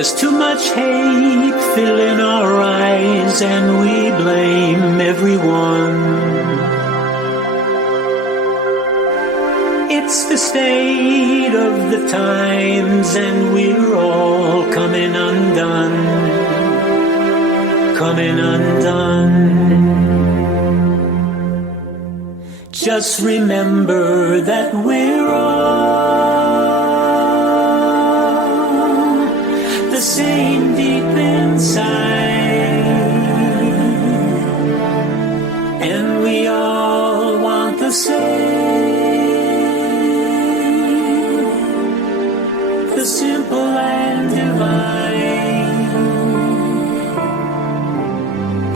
There's too much hate filling our eyes, and we blame everyone. It's the state of the times, and we're all coming undone. Coming undone. Just remember that we're all the same deep inside, and we all want the same, the simple and divine,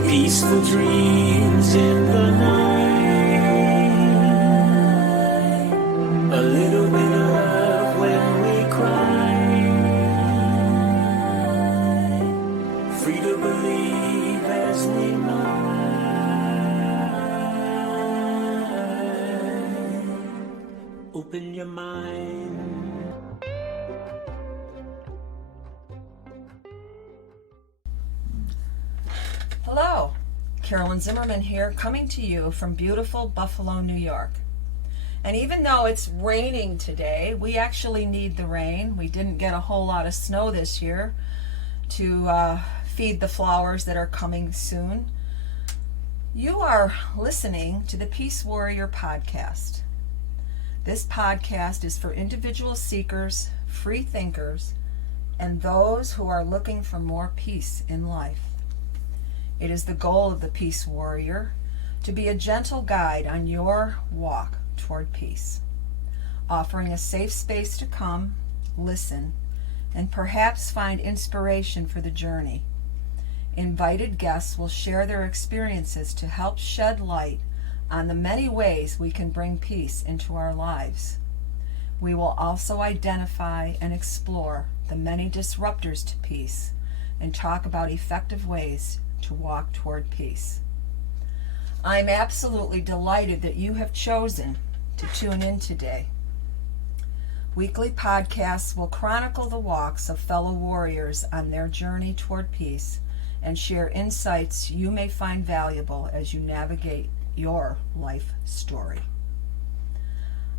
peaceful dreams in the night, a little bit of love when we cry. Free to believe as we might. Open your mind. Hello, Carolyn Zimmerman here, coming to you from beautiful Buffalo, New York. And even though it's raining today, we actually need the rain. We didn't get a whole lot of snow this year to feed the flowers that are coming soon. You are listening to the Peace Warrior podcast. This podcast is for individual seekers, free thinkers, and those who are looking for more peace in life. It is the goal of the Peace Warrior to be a gentle guide on your walk toward peace, offering a safe space to come, listen, and perhaps find inspiration for the journey. Invited guests will share their experiences to help shed light on the many ways we can bring peace into our lives. We will also identify and explore the many disruptors to peace and talk about effective ways to walk toward peace. I'm absolutely delighted that you have chosen to tune in today. Weekly podcasts will chronicle the walks of fellow warriors on their journey toward peace and share insights you may find valuable as you navigate your life story.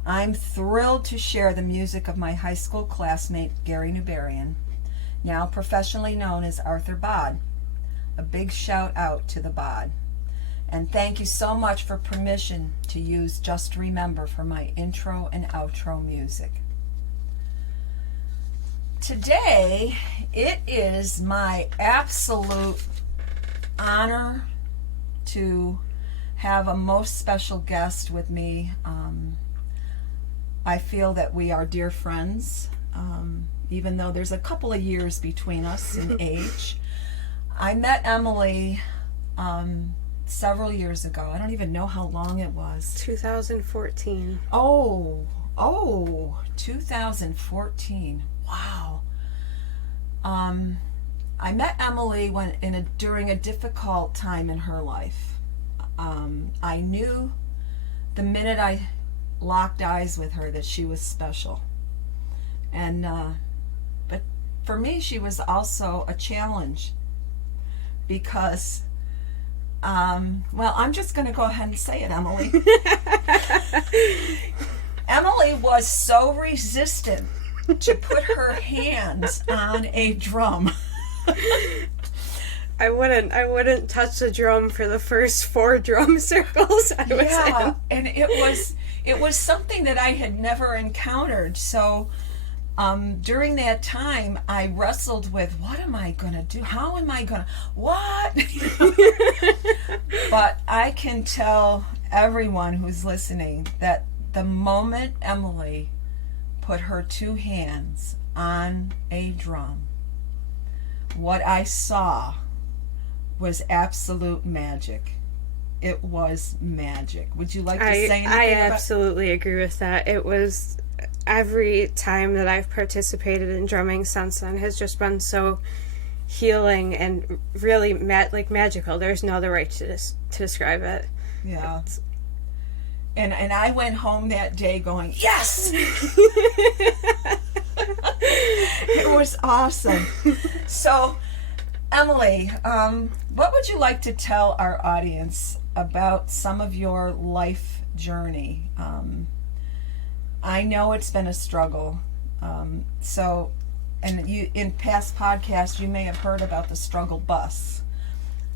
I'm thrilled to share the music of my high school classmate, Gary Newberian, now professionally known as Arthur Bod. A big shout out to the Bod. And thank you so much for permission to use Just Remember for my intro and outro music. Today, it is my absolute honor to have a most special guest with me. I feel that we are dear friends, even though there's a couple of years between us in age. I met Emily several years ago. I don't even know how long it was. 2014. Oh, 2014. Wow. I met Emily during a difficult time in her life. I knew the minute I locked eyes with her that she was special. And but for me, she was also a challenge because well, I'm just going to go ahead and say it, Emily. Emily was so resistant to put her hands on a drum. I wouldn't touch the drum for the first 4 drum circles I was in. And it was something that I had never encountered. So during that time, I wrestled with, what am I going to do? How am I going to, what? But I can tell everyone who's listening that the moment Emily put her 2 hands on a drum, what I saw was absolute magic. It was magic. Would you like to say anything I absolutely agree with that. It was, every time that I've participated in drumming since then has just been so healing and really magical. There's no other way to describe it. Yeah. And I went home that day going, yes! It was awesome. So, Emily, what would you like to tell our audience about some of your life journey? I know it's been a struggle. And you, in past podcasts, you may have heard about the struggle bus.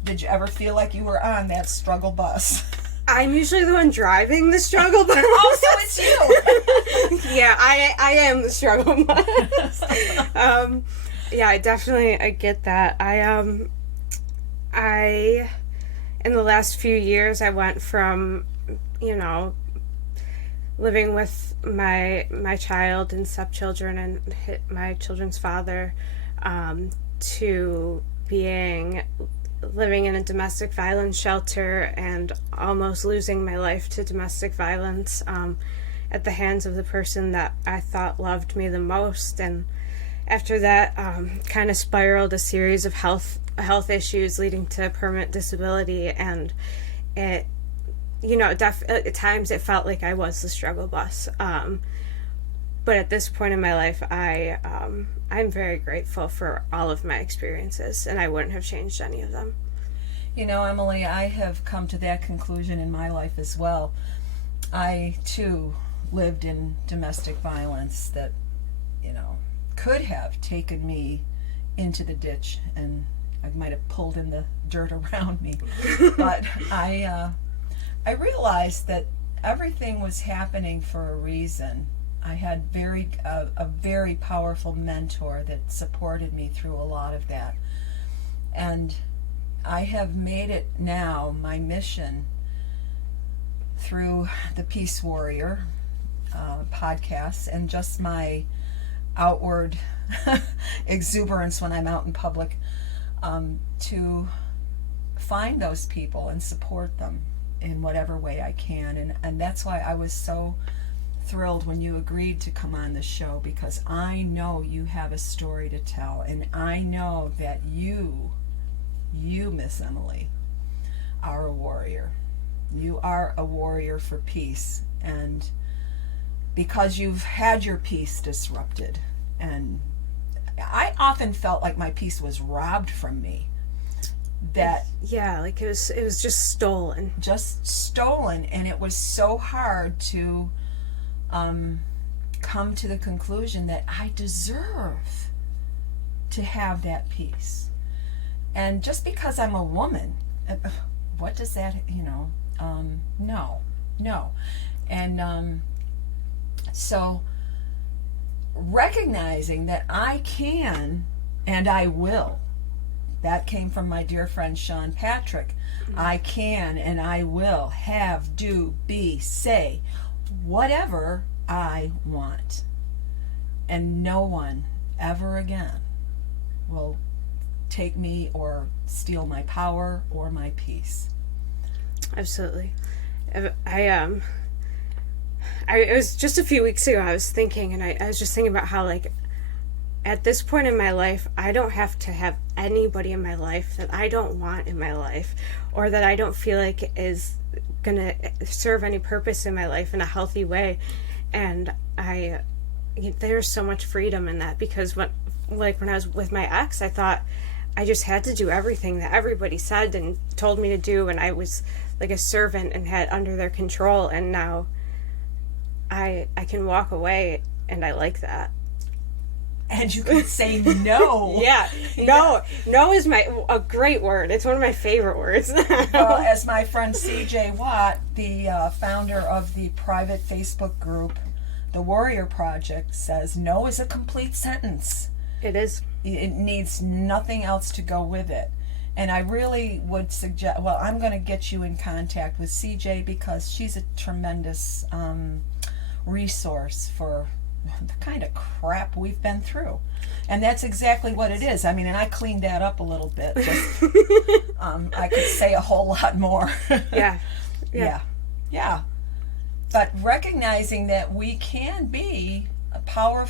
Did you ever feel like you were on that struggle bus? I'm usually the one driving the struggle bus. Oh, so it's you. Yeah, I am the struggle bus. Yeah, I get that. I in the last few years, I went from, living with my child and stepchildren and my children's father, to living in a domestic violence shelter and almost losing my life to domestic violence at the hands of the person that I thought loved me the most. And after that, kind of spiraled a series of health issues leading to permanent disability. And it, at times it felt like I was the struggle bus. But at this point in my life, I'm very grateful for all of my experiences, and I wouldn't have changed any of them. Emily, I have come to that conclusion in my life as well. I, too, lived in domestic violence that, could have taken me into the ditch, and I might have pulled in the dirt around me. But I realized that everything was happening for a reason. I had a very powerful mentor that supported me through a lot of that. And I have made it now my mission through the Peace Warrior podcasts and just my outward exuberance when I'm out in public, to find those people and support them in whatever way I can. And that's why I was so thrilled when you agreed to come on the show, because I know you have a story to tell, and I know that you, Miss Emily, are a warrior. You are a warrior for peace, and because you've had your peace disrupted, and I often felt like my peace was robbed from me. That like it was just stolen, and it was so hard to come to the conclusion that I deserve to have that peace. And just because I'm a woman, what does that, no. And so recognizing that I can and I will, that came from my dear friend Sean Patrick. I can and I will have, do, be, say whatever I want. And no one ever again will take me or steal my power or my peace. Absolutely. It was just a few weeks ago I was thinking, and I was just thinking about how, like, at this point in my life, I don't have to have anybody in my life that I don't want in my life, or that I don't feel like is gonna serve any purpose in my life in a healthy way. And there's so much freedom in that, because when I was with my ex, I thought I just had to do everything that everybody said and told me to do, and I was like a servant and had under their control. And now I can walk away, and I like that. And you can say no. Yeah. No is a great word. It's one of my favorite words. Well, as my friend CJ Watt, the founder of the private Facebook group, The Warrior Project, says, no is a complete sentence. It is. It needs nothing else to go with it. And I really would suggest, I'm going to get you in contact with CJ, because she's a tremendous resource for the kind of crap we've been through. And that's exactly what it is. I mean, and I cleaned that up a little bit. Just, I could say a whole lot more. Yeah. But recognizing that we can be a power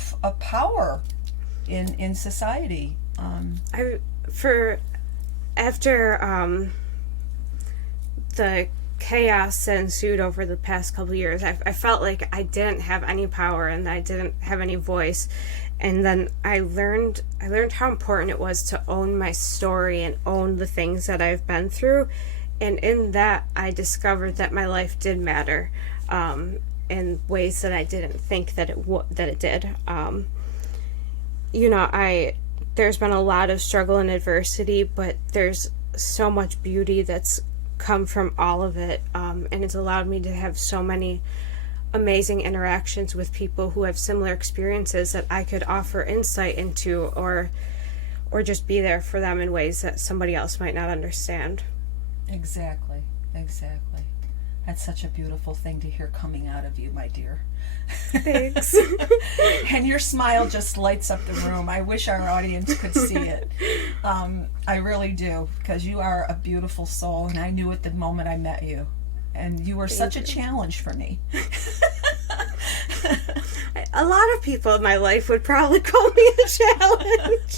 in society. After the chaos that ensued over the past couple of years, I felt like I didn't have any power and I didn't have any voice. And then I learned how important it was to own my story and own the things that I've been through. And in that, I discovered that my life did matter, in ways that I didn't think that it did. There's been a lot of struggle and adversity, but there's so much beauty that's come from all of it, and it's allowed me to have so many amazing interactions with people who have similar experiences that I could offer insight into, or just be there for them in ways that somebody else might not understand. Exactly. That's such a beautiful thing to hear coming out of you, my dear. Thanks. And your smile just lights up the room. I wish our audience could see it. I really do, because you are a beautiful soul, and I knew it the moment I met you. And you were such a challenge for me. A lot of people in my life would probably call me a challenge.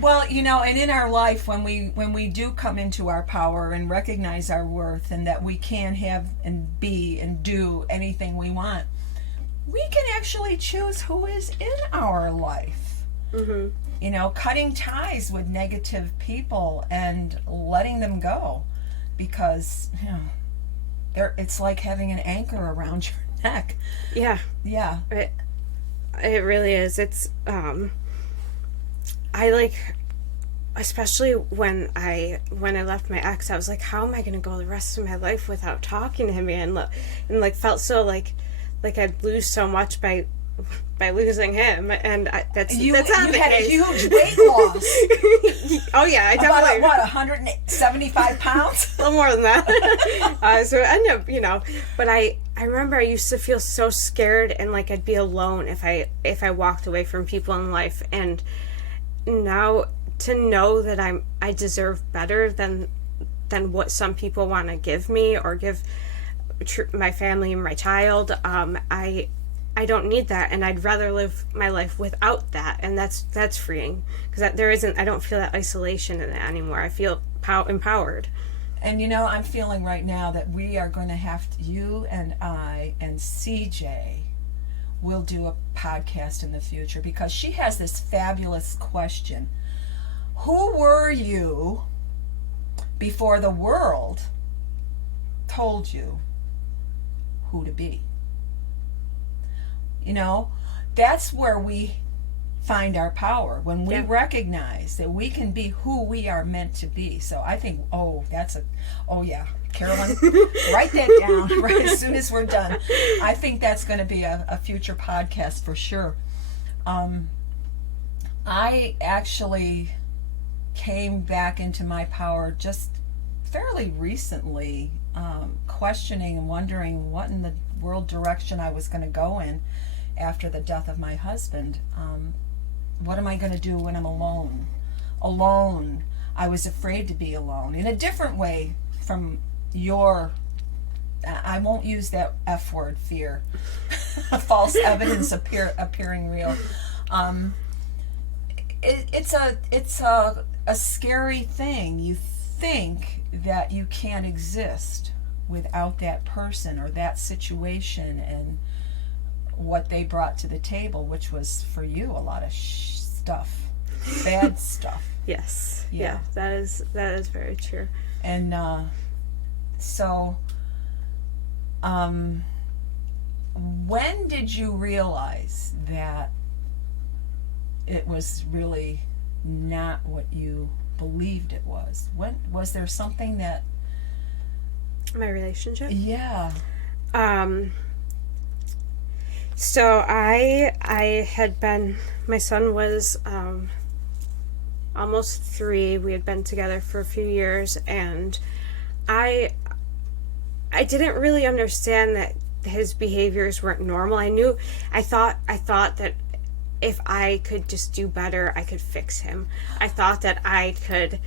Well, and in our life, when we do come into our power and recognize our worth, and that we can have and be and do anything we want, we can actually choose who is in our life. Mm-hmm. Cutting ties with negative people and letting them go, because it's like having an anchor around your neck. Yeah. It really is. It's especially when I left my ex, I was like, how am I going to go the rest of my life without talking to him again? And felt so like I'd lose so much by losing him, and that's not the had case. A huge weight loss. Oh yeah, I definitely. About 175 pounds? A little more than that. So I ended up, but I remember I used to feel so scared and like I'd be alone if I walked away from people in life, and now to know that I deserve better than what some people want to give me or give my family and my child. I don't need that, and I'd rather live my life without that, and that's freeing, because I don't feel that isolation in it anymore. I feel empowered. And I'm feeling right now that we are going to have you and I and CJ will do a podcast in the future, because she has this fabulous question. Who were you before the world told you who to be? That's where we find our power, when we recognize that we can be who we are meant to be. So I think, Carolyn, write that down right as soon as we're done. I think that's going to be a future podcast for sure. I actually came back into my power just fairly recently, questioning and wondering what in the world direction I was going to go in after the death of my husband. What am I going to do when I'm alone? I was afraid to be alone in a different way from your, I won't use that F word, fear. False evidence appearing real. It's a scary thing. You think that you can't exist without that person or that situation and what they brought to the table, which was for you a lot of stuff, bad stuff. Yes. Yeah, that is very true. And so when did you realize that it was really not what you believed it was? When was there something that my relationship? Yeah. So I had been, my son was almost 3. We had been together for a few years, and I didn't really understand that his behaviors weren't normal. I thought that if I could just do better, I could fix him. I thought that I could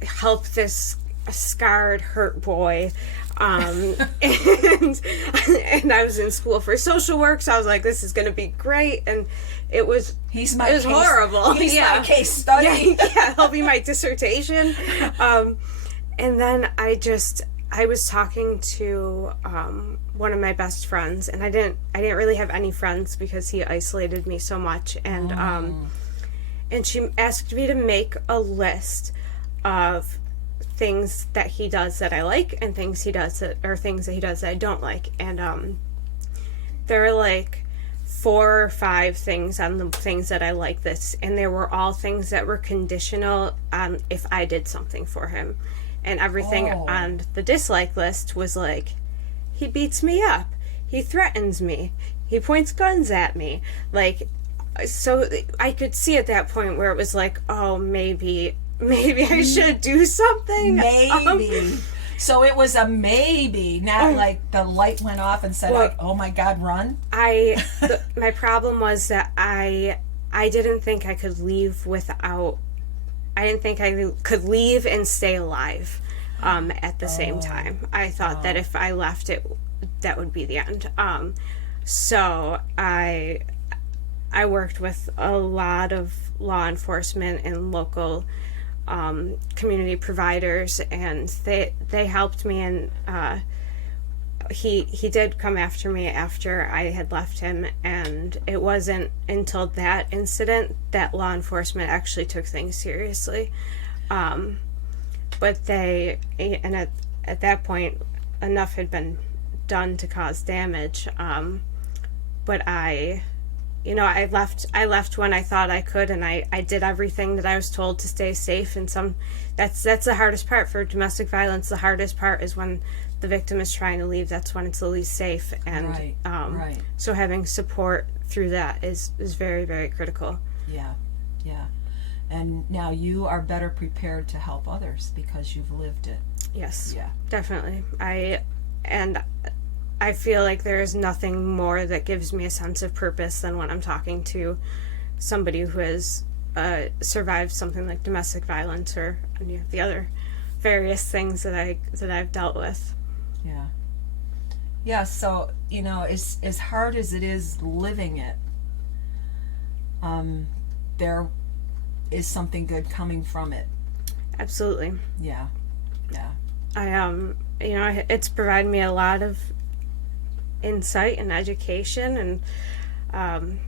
help this scarred, hurt boy. And I was in school for social work, so I was like, this is going to be great. And it was horrible. He's my case study. Yeah, he'll be my dissertation. And then I I was talking to one of my best friends, and I didn't really have any friends because he isolated me so much, and she asked me to make a list of things that he does that I like and things he does that I don't like, and there are like 4 or 5 things on the things that I like this, and they were all things that were conditional on if I did something for him. And everything on the dislike list was like, he beats me up, he threatens me, he points guns at me. Like, so I could see at that point where it was like, oh, maybe I should do something. Maybe. So it was a maybe, not like the light went off and said, well, oh my God, run. My problem was that I didn't think I could leave I didn't think I could leave and stay alive at the same time. I thought that if I left, that would be the end. So I worked with a lot of law enforcement and local community providers, and they helped me, and he did come after me after I had left him, and it wasn't until that incident that law enforcement actually took things seriously. But at that point, enough had been done to cause damage. But I left when I thought I could, and I did everything that I was told to stay safe. And that's the hardest part for domestic violence. The hardest part is when the victim is trying to leave. That's when it's the least safe. And right. So having support through that is very, very critical. Yeah. And now you are better prepared to help others because you've lived it. Yes. Yeah. Definitely. I feel like there is nothing more that gives me a sense of purpose than when I'm talking to somebody who has survived something like domestic violence or the other various things that I've dealt with. Yeah. Yeah. So as hard as it is living it, there is something good coming from it. Absolutely. Yeah. It's provided me a lot of insight and education and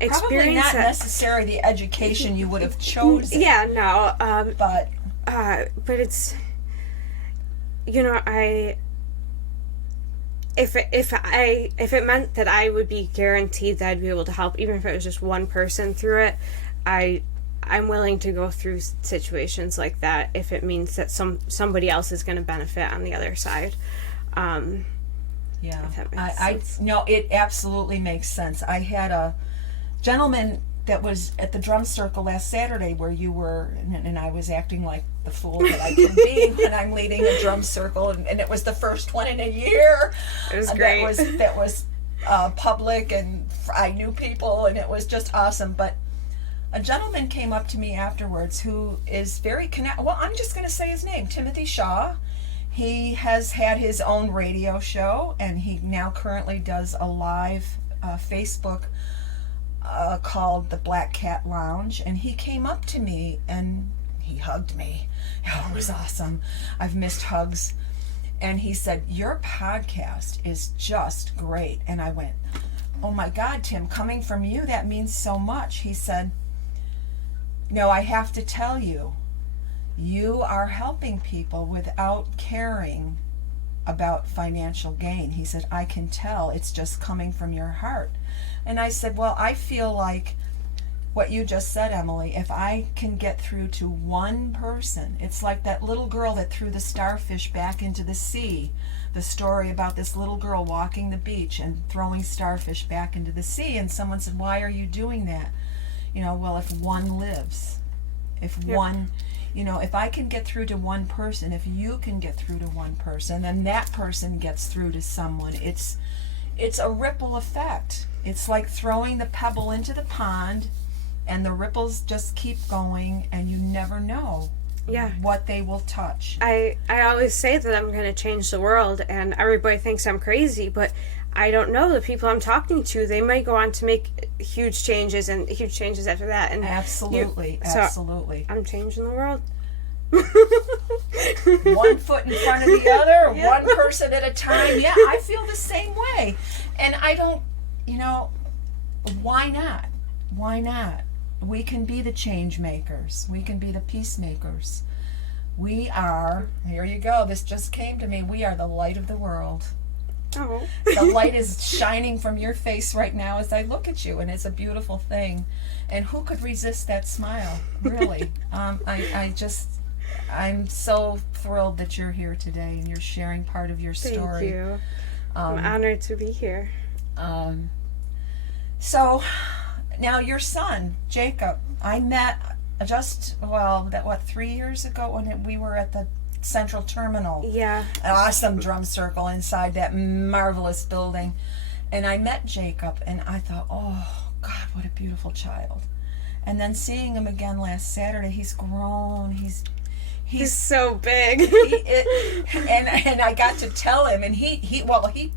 experience. Probably not necessarily the education you would have chosen. Yeah, no. But it's, if it meant that I would be guaranteed that I'd be able to help, even if it was just one person through it, I'm willing to go through situations like that if it means that somebody else is going to benefit on the other side. Yeah, if that makes sense. No, it absolutely makes sense. I had a gentleman that was at the drum circle last Saturday where you were, and I was acting like the fool that I can be when I'm leading a drum circle, and it was the first one in a year. It was great. That was public, and I knew people, and it was just awesome. But a gentleman came up to me afterwards who is very well, I'm just going to say his name, Timothy Shaw. He has had his own radio show, and he now currently does a live Facebook called the Black Cat Lounge. And he came up to me and he hugged me. Oh, it was awesome. I've missed hugs. And he said, "Your podcast is just great." And I went, "Oh my God, Tim, coming from you, that means so much." He said, "No, I have to tell you, you are helping people without caring about financial gain." He said, "I can tell it's just coming from your heart." And I said, "Well, I feel like what you just said, Emily, if I can get through to one person, it's like that little girl that threw the starfish back into the sea. The story about this little girl walking the beach and throwing starfish back into the sea. And someone said, 'Why are you doing that?' Well, if one lives, if one, if I can get through to one person, if you can get through to one person, then that person gets through to someone. It's a ripple effect. It's like throwing the pebble into the pond, and the ripples just keep going, and you never know what they will touch." I always say that I'm going to change the world, and everybody thinks I'm crazy, but I don't know. The people I'm talking to, they might go on to make huge changes and huge changes after that. And absolutely. So I'm changing the world. One foot in front of the other, Yeah. one person at a time. Yeah, I feel the same way. And I don't, why not? Why not? We can be the change makers. We can be the peacemakers. We are, here you go, this just came to me, we are the light of the world. Oh. The light is shining from your face right now as I look at you, and it's a beautiful thing. And who could resist that smile, really? I'm so thrilled that you're here today and you're sharing part of your story. Thank you. I'm honored to be here. So now your son, Jacob, I met just, 3 years ago when we were at the Central Terminal. Yeah. An awesome drum circle inside that marvelous building. And I met Jacob and I thought, oh God, what a beautiful child. And then seeing him again last Saturday, he's grown, he's so big. and I got to tell him, and he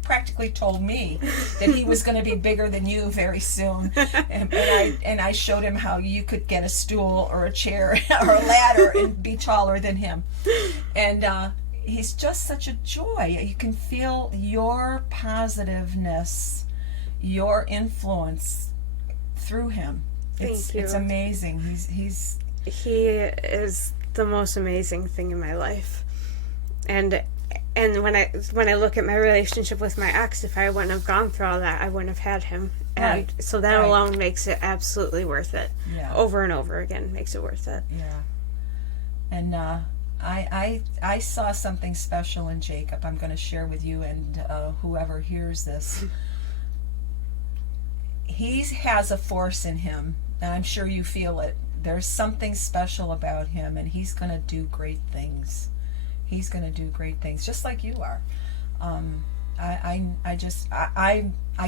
practically told me that he was going to be bigger than you very soon. And I showed him how you could get a stool or a chair or a ladder and be taller than him. And he's just such a joy. You can feel your positiveness, your influence through him. Thank you. It's amazing. He is the most amazing thing in my life. And when I look at my relationship with my ex, if I wouldn't have gone through all that, I wouldn't have had him. And Right. so that Right. alone makes it absolutely worth it. Yeah. Over and over again makes it worth it. Yeah. And I saw something special in Jacob. I'm going to share with you and whoever hears this. He has a force in him, and I'm sure you feel it. There's something special about him, and he's going to do great things. He's going to do great things, just like you are. I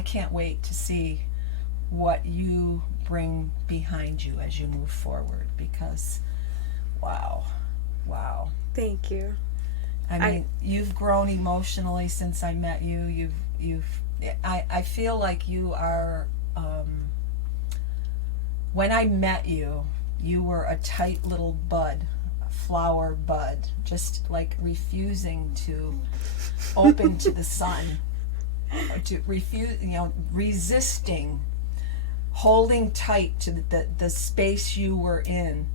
can't wait to see what you bring behind you as you move forward, because wow. Thank you. I mean, you've grown emotionally since I met you. I feel like you are, when I met you, you were a tight little bud, a flower bud, just like refusing to open to the sun, to resisting, holding tight to the space you were in.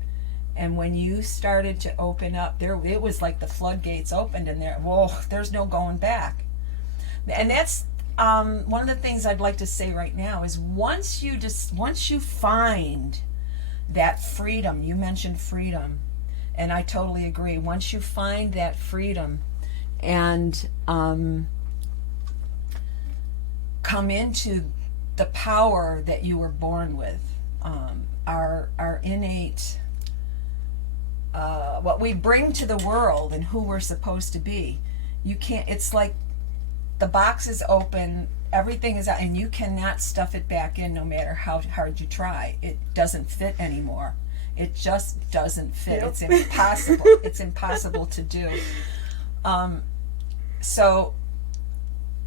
And when you started to open up, it was like the floodgates opened, and there's no going back. And that's one of the things I'd like to say right now is once you find that freedom, you mentioned freedom, and I totally agree. Once you find that freedom and come into the power that you were born with, our innate, what we bring to the world and who we're supposed to be, it's like the box is open, everything is out, and you cannot stuff it back in no matter how hard you try. It doesn't fit anymore. It just doesn't fit. Yep. It's impossible. It's impossible to do. So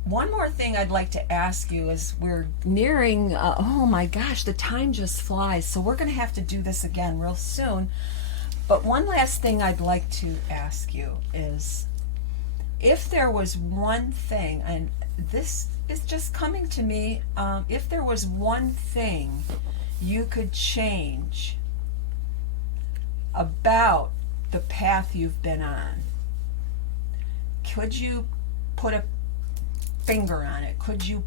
one more thing I'd like to ask you is we're nearing, oh my gosh, the time just flies. So we're going to have to do this again real soon. But one last thing I'd like to ask you is, if there was one thing, and this is just coming to me, if there was one thing you could change about the path you've been on, could you put a finger on it? Could you?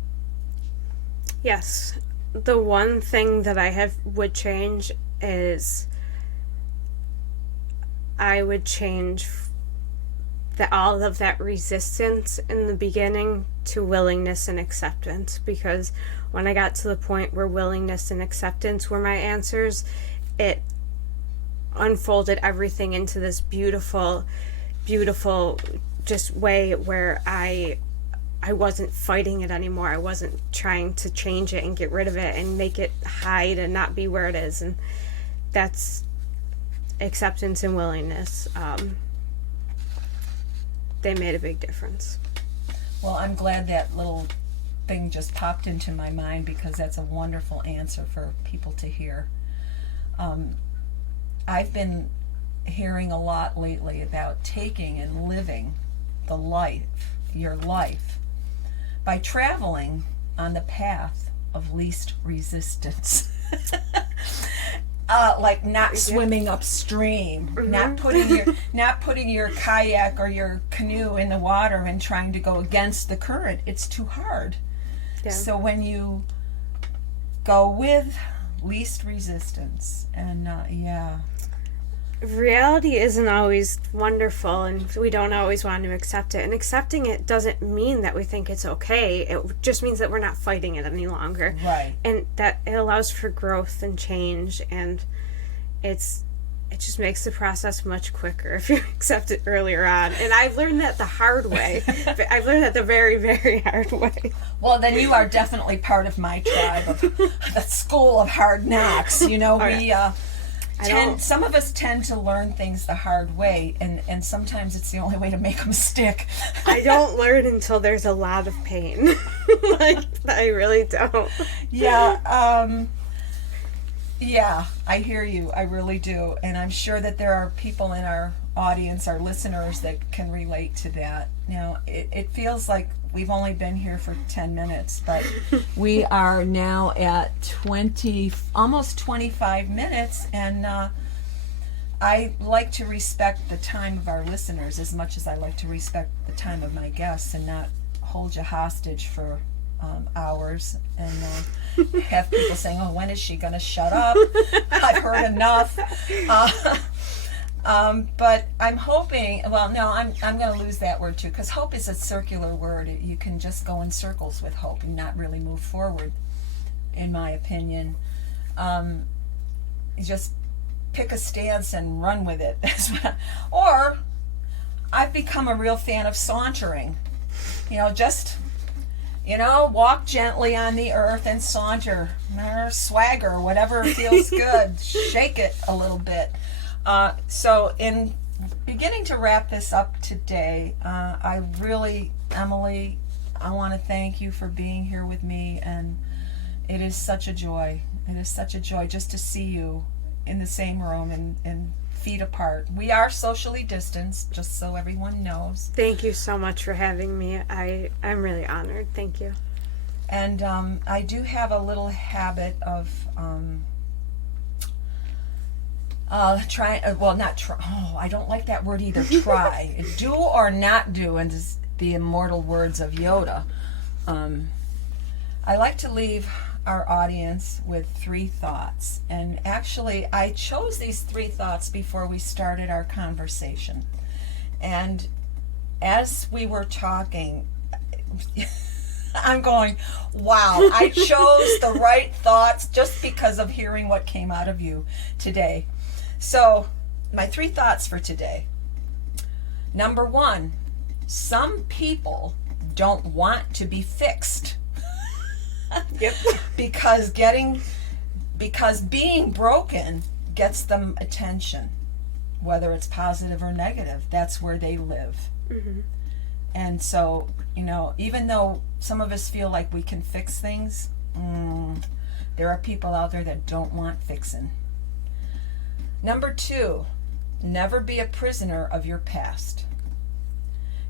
Yes. The one thing that I would change is I would change all of that resistance in the beginning to willingness and acceptance, because when I got to the point where willingness and acceptance were my answers, it unfolded everything into this beautiful just way where I wasn't fighting it anymore. I wasn't trying to change it and get rid of it and make it hide and not be where it is. And that's acceptance and willingness. They made a big difference. Well, I'm glad that little thing just popped into my mind, because that's a wonderful answer for people to hear. I've been hearing a lot lately about taking and living your life, by traveling on the path of least resistance. Like not swimming upstream, not putting your kayak or your canoe in the water and trying to go against the current. It's too hard. Yeah. So when you go with least resistance, and reality isn't always wonderful, and we don't always want to accept it. And accepting it doesn't mean that we think it's okay. It just means that we're not fighting it any longer. Right. And that it allows for growth and change, and it just makes the process much quicker if you accept it earlier on. And I've learned that the hard way. I've learned that the very, very hard way. Well, then you are definitely part of my tribe of the school of hard knocks. You know, some of us tend to learn things the hard way, and sometimes it's the only way to make them stick. I don't learn until there's a lot of pain. Like, I really don't. Yeah, I hear you. I really do. And I'm sure that there are people in our audience, our listeners, that can relate to that. Now, it feels like we've only been here for 10 minutes, but we are now at almost 25 minutes, and I like to respect the time of our listeners as much as I like to respect the time of my guests, and not hold you hostage for hours and have people saying, "Oh, when is she going to shut up? I've heard enough." But I'm hoping, well, no, I'm going to lose that word too, because hope is a circular word. You can just go in circles with hope and not really move forward, in my opinion. You just pick a stance and run with it. Or I've become a real fan of sauntering. Walk gently on the earth and saunter, or swagger, whatever feels good. Shake it a little bit. So in beginning to wrap this up today, Emily, I want to thank you for being here with me, and it is such a joy. It is such a joy just to see you in the same room and feet apart. We are socially distanced, just so everyone knows. Thank you so much for having me. I'm really honored. Thank you. And I do have a little habit of I don't like that word either. Try. Do or not do, and the immortal words of Yoda. I like to leave our audience with 3 thoughts. And actually, I chose these 3 thoughts before we started our conversation. And as we were talking, I'm going, wow, I chose the right thoughts just because of hearing what came out of you today. So, my 3 thoughts for today. Number 1, some people don't want to be fixed. Yep. Because being broken gets them attention, whether it's positive or negative. That's where they live. Mm-hmm. And so, even though some of us feel like we can fix things, there are people out there that don't want fixing. Number 2, never be a prisoner of your past.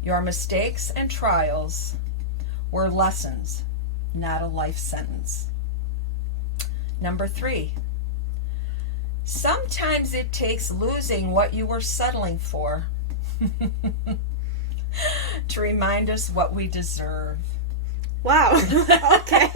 Your mistakes and trials were lessons, not a life sentence. Number 3, sometimes it takes losing what you were settling for to remind us what we deserve. Wow. Okay.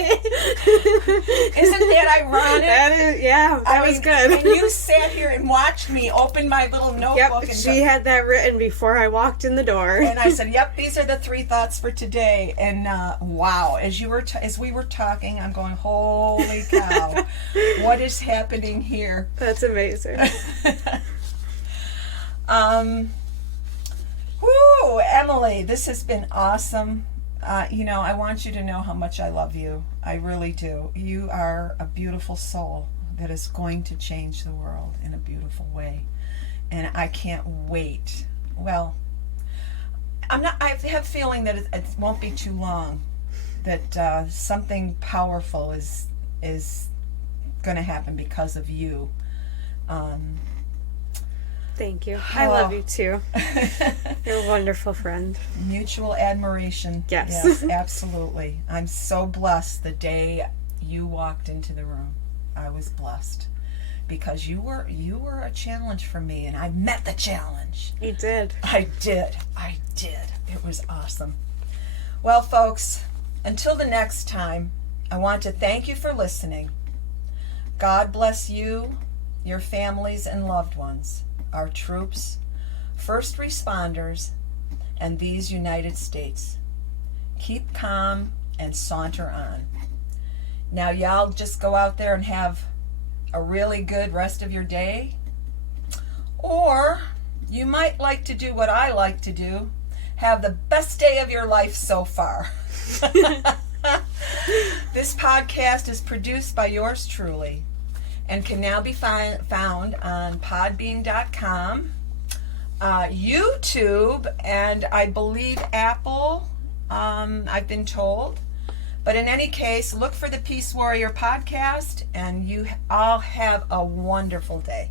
Isn't that ironic? That was good. And you sat here and watched me open my little notebook. Yep, she had that written before I walked in the door. And I said, "Yep, these are the 3 thoughts for today." And wow, as we were talking, I'm going, "Holy cow, what is happening here?" That's amazing. Whoo, Emily, this has been awesome. I want you to know how much I love you. I really do. You are a beautiful soul that is going to change the world in a beautiful way. And I can't wait. Well, I have a feeling that it won't be too long that something powerful is going to happen because of you. Thank you. I love you too. You're a wonderful friend. Mutual admiration. Yes. Absolutely. I'm so blessed the day you walked into the room. I was blessed because you were a challenge for me, and I met the challenge. You did. I did. It was awesome. Well, folks, until the next time, I want to thank you for listening. God bless you, your families and loved ones, our troops, first responders, and these United States. Keep calm and saunter on. Now, y'all just go out there and have a really good rest of your day. Or you might like to do what I like to do. Have the best day of your life so far. This podcast is produced by yours truly and can now be found on podbean.com, YouTube, and I believe Apple, I've been told. But in any case, look for the Peace Warrior podcast, and you all have a wonderful day.